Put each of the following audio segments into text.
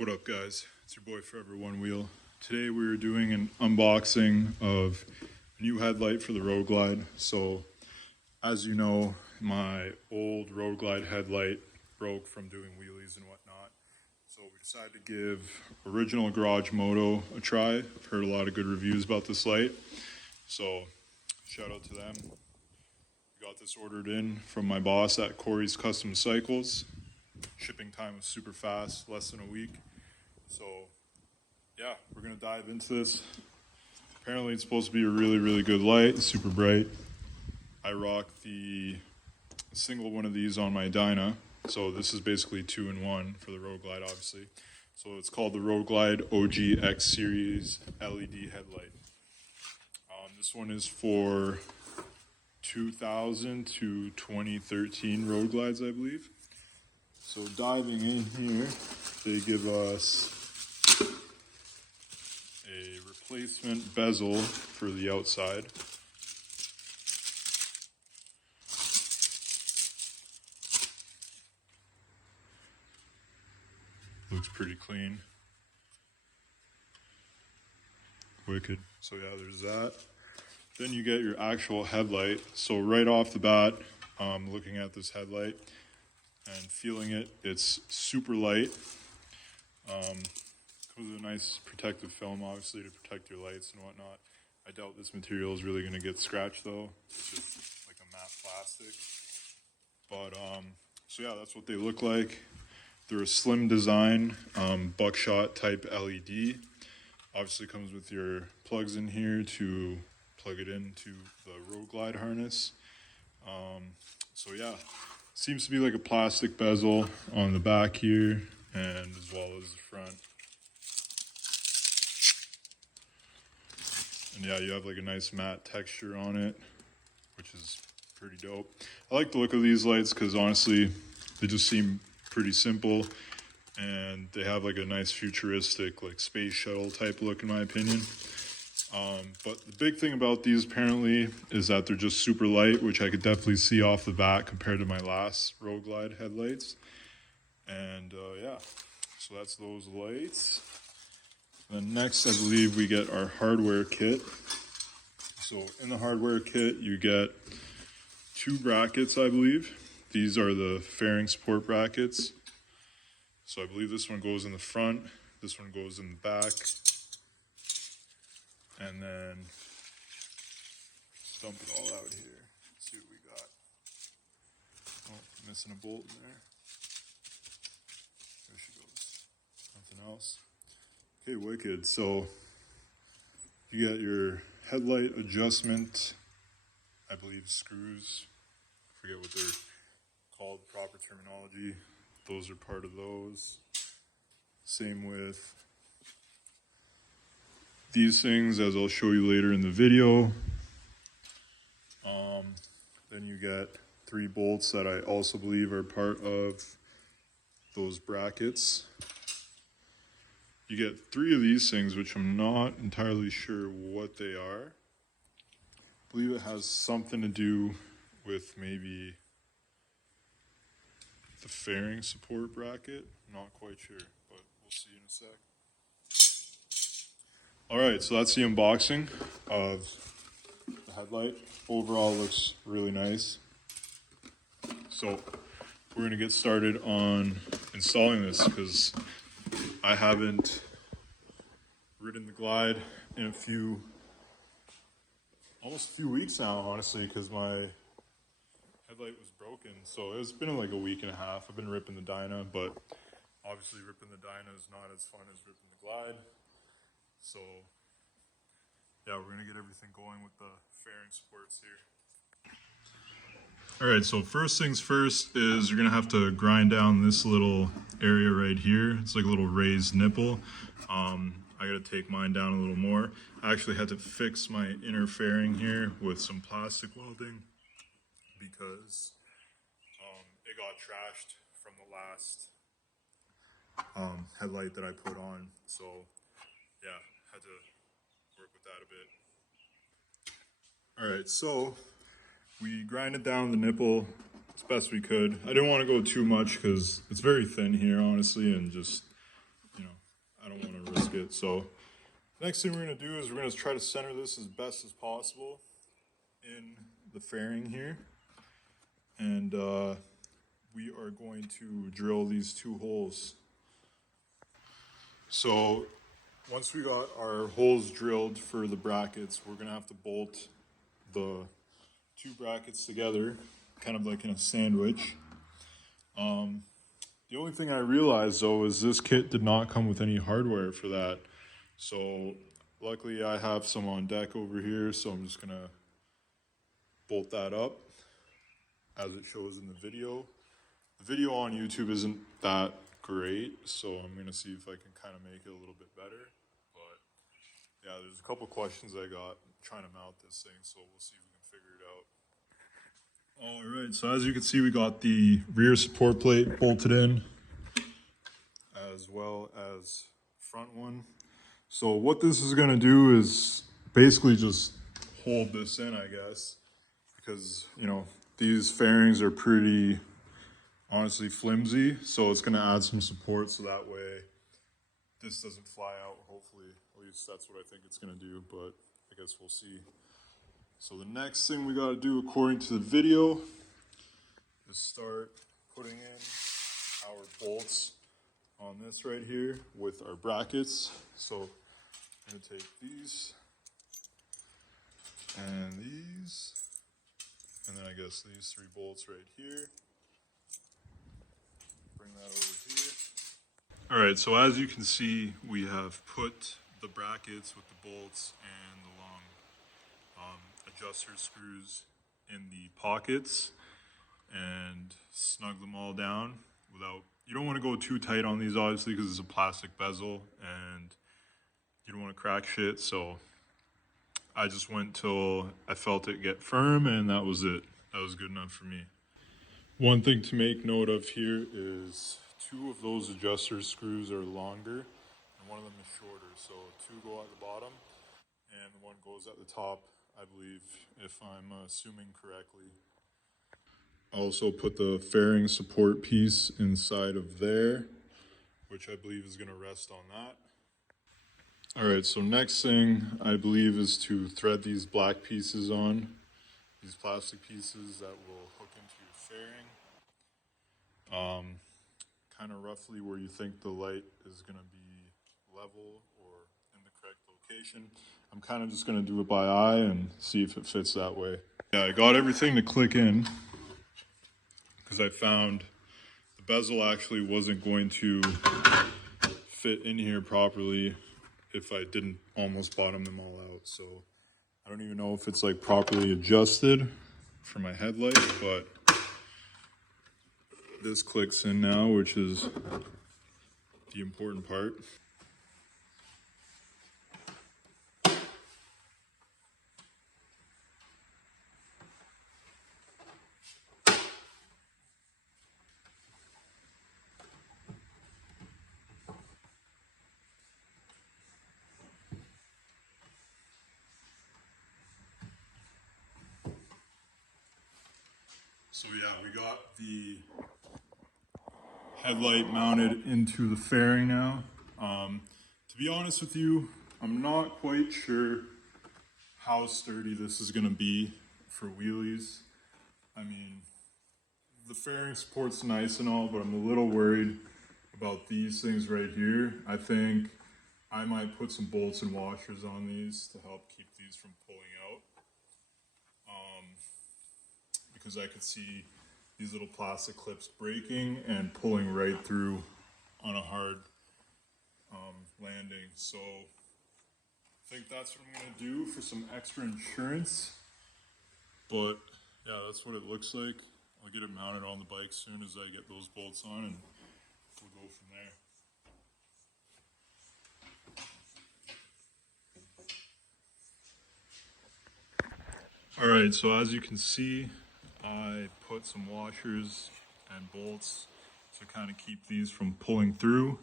What up, guys? It's your boy Forever One Wheel. Today we are doing an unboxing of a new headlight for the Roadglide. So, as you know, my old Roadglide headlight broke from doing wheelies and whatnot. So we decided to give original garage Moto a try. I've heard a lot of good reviews about this light. So, shout out to them. We got this ordered in from my boss at Corey's Custom Cycles. Shipping time was super fast, less than a week. So yeah, we're gonna dive into this. Apparently it's supposed to be a really good light, super bright. I rock the single one of these on my Dyna. So this is basically 2-in-1 for the Roadglide, obviously. So it's called the Roadglide OG X Series LED headlight. This one is for 2000 to 2013 Roadglides, I believe. So diving in here, they give us a replacement bezel for the outside. Looks pretty clean. Wicked. So yeah, there's that. Then you get your actual headlight. So right off the bat, looking at this headlight and feeling it, it's super light. Comes with a nice protective film, obviously, to protect your lights and whatnot. I doubt this material is really going to get scratched, though. It's just like a matte plastic. But, so yeah, that's what they look like. They're a slim design, buckshot type LED. Obviously comes with your plugs in here to plug it into the Roadglide harness. So yeah, seems to be like a plastic bezel on the back here and as well as the front. And yeah, you have like a nice matte texture on it, which is pretty dope. I like the look of these lights because honestly, they just seem pretty simple and they have like a nice futuristic like space shuttle type look in my opinion. But the big thing about these apparently is that they're just super light, which I could definitely see off the bat compared to my last Roadglide headlights. And yeah, so that's those lights. Then next, I believe we get our hardware kit. So in the hardware kit, you get 2 brackets, I believe. These are the fairing support brackets. So I believe this one goes in the front, this one goes in the back. And then dump it all out here. Let's see what we got. Oh, missing a bolt in there. There she goes. Nothing else. Okay, wicked. So you got your headlight adjustment, I believe screws. I forget what they're called, proper terminology. Those are part of those. Same with these things, as I'll show you later in the video. Then you get 3 bolts that I also believe are part of those brackets. You get 3 of these things, which I'm not entirely sure what they are. I believe it has something to do with maybe the fairing support bracket. Not quite sure, but we'll see in a sec. Alright, so that's the unboxing of the headlight. Overall looks really nice. So we're going to get started on installing this because I haven't ridden the Glide in almost a few weeks now, honestly, because my headlight was broken. So it's been like a week and a half. I've been ripping the Dyna, but obviously ripping the Dyna is not as fun as ripping the Glide. So yeah, we're gonna get everything going with the fairing supports here. All right, so first things first is you're gonna have to grind down this little area right here. It's like a little raised nipple. I gotta take mine down a little more. I actually had to fix my inner fairing here with some plastic welding because it got trashed from the last headlight that I put on. So yeah, had to work with that a bit. All right, so we grinded down the nipple as best we could. I didn't want to go too much because it's very thin here, honestly, and just, you know, don't want to risk it. So next thing we're going to do is we're going to try to center this as best as possible in the fairing here. And we are going to drill these 2 holes. So once we got our holes drilled for the brackets, we're going to have to bolt the 2 brackets together, kind of like in a sandwich. The only thing I realized though is this kit did not come with any hardware for that. So luckily I have some on deck over here, so I'm just gonna bolt that up as it shows in the video. The video on YouTube isn't that great, so I'm gonna see if I can kind of make it a little bit better. But yeah, there's a couple questions I got trying to mount this thing, so we'll see if we can figure it out. All right, so as you can see, we got the rear support plate bolted in, as well as front one. So what this is gonna do is basically just hold this in, I guess, because, you know, these fairings are pretty, honestly, flimsy. So it's gonna add some support so that way this doesn't fly out, hopefully. At least that's what I think it's gonna do, but I guess we'll see. So the next thing we gotta do, according to the video, is start putting in our bolts on this right here with our brackets. So I'm gonna take these and these, and then I guess these 3 bolts right here. Bring that over here. All right, so as you can see, we have put the brackets with the bolts and the long adjuster screws in the pockets and snug them all down without, you don't want to go too tight on these obviously because it's a plastic bezel and you don't want to crack shit. So I just went till I felt it get firm and that was it. That was good enough for me. One thing to make note of here is 2 of those adjuster screws are longer and one of them is shorter. So 2 go at the bottom and 1 goes at the top, I believe, if I'm assuming correctly. I also put the fairing support piece inside of there, which I believe is going to rest on that. All right, so next thing I believe is to thread these black pieces on, these plastic pieces that will hook into your fairing. Kind of roughly where you think the light is going to be level or in the correct location. I'm kind of just going to do it by eye and see if it fits that way. Yeah, I got everything to click in because I found the bezel actually wasn't going to fit in here properly if I didn't almost bottom them all out. So I don't even know if it's like properly adjusted for my headlight, but this clicks in now, which is the important part. So yeah, we got the headlight mounted into the fairing now. To be honest with you, I'm not quite sure how sturdy this is gonna be for wheelies. I mean, the fairing support's nice and all, but I'm a little worried about these things right here. I think I might put some bolts and washers on these to help keep these from pulling out. Because I could see these little plastic clips breaking and pulling right through on a hard landing. So I think that's what I'm gonna do for some extra insurance. But yeah, that's what it looks like. I'll get it mounted on the bike soon as I get those bolts on and we'll go from there. All right, so as you can see, I put some washers and bolts to kind of keep these from pulling through.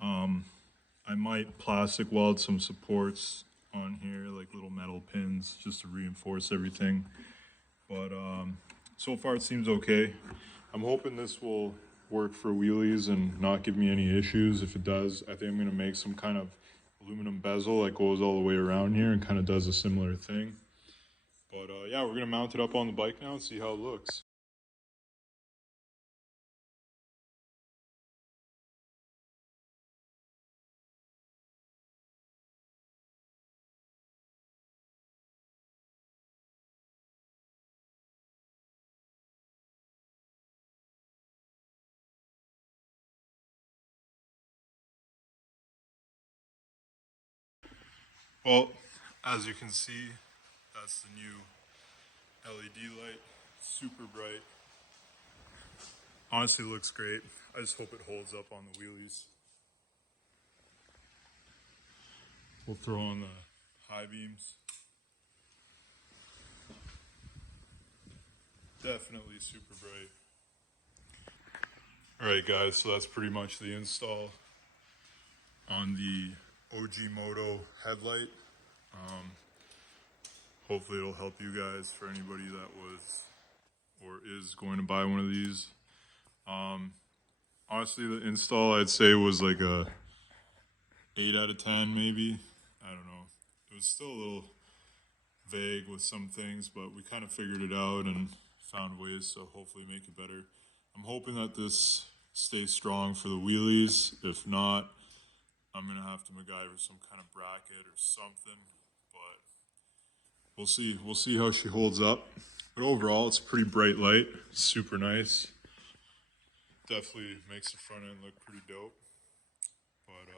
I might plastic weld some supports on here, like little metal pins, just to reinforce everything. But so far it seems okay. I'm hoping this will work for wheelies and not give me any issues. If it does, I think I'm gonna make some kind of aluminum bezel that goes all the way around here and kind of does a similar thing. But yeah, we're gonna mount it up on the bike now and see how it looks. Well, as you can see, that's the new LED light, super bright. Honestly, looks great. I just hope it holds up on the wheelies. We'll throw on the high beams. Definitely super bright. Alright guys, so that's pretty much the install on the OG Moto headlight. Hopefully it'll help you guys for anybody that was or is going to buy one of these. Honestly, the install I'd say was like a 8 out of 10 maybe. I don't know. It was still a little vague with some things, but we kind of figured it out and found ways to hopefully make it better. I'm hoping that this stays strong for the wheelies. If not, I'm gonna have to MacGyver some kind of bracket or something, but we'll see. We'll see how she holds up. But overall, it's a pretty bright light, super nice. Definitely makes the front end look pretty dope. But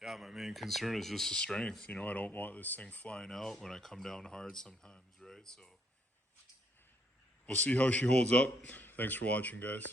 yeah, my main concern is just the strength. You know, I don't want this thing flying out when I come down hard sometimes, right? So we'll see how she holds up. Thanks for watching, guys.